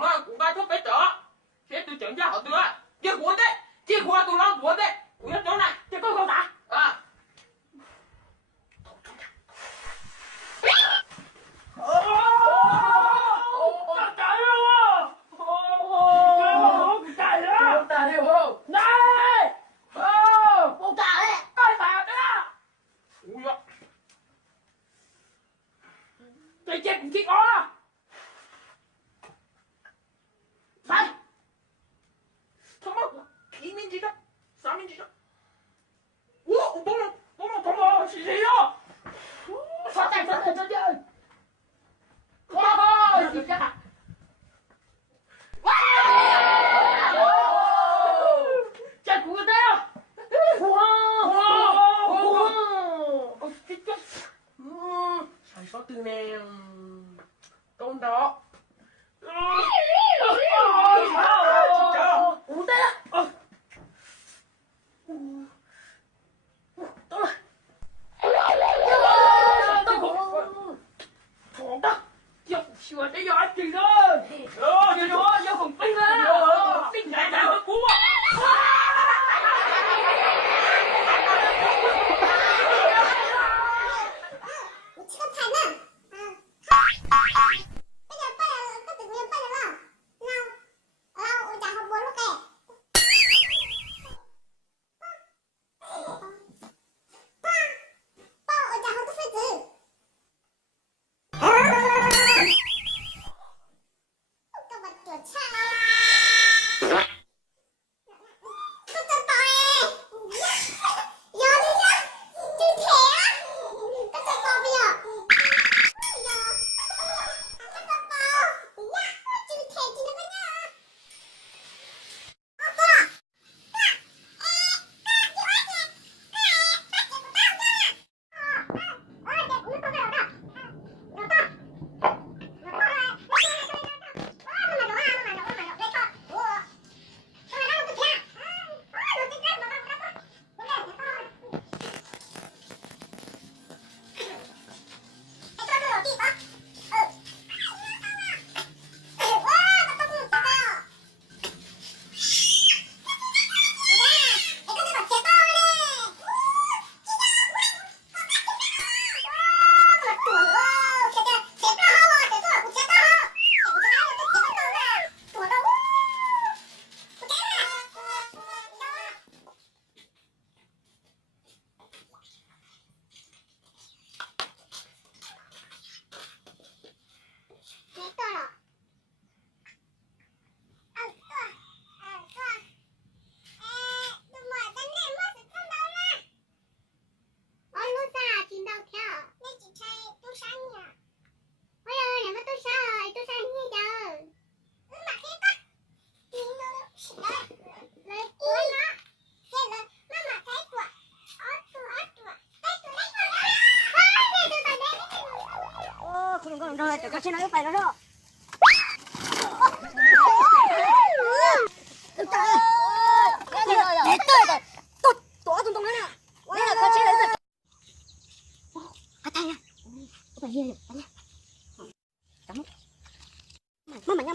懂了，骨干特别整，谁都整架好得，结果的，结果都让我的，我要整来，这够打啊！Tay chết cũng chết ó đó. Sai. Thằng mất. Ý minh gì đó. Sao minh gì đó. Ủa, bông lông, gì đó. Sao tay sao chơi. Ôi, gì đó. Chạy của người ta. Sai sót từ nè con đó uống té đó thằng đó giờ sửa để giờ anh gì đó giờ còn pin á pin này nào cú rồi, tụi con nói phải đó đó. Mama,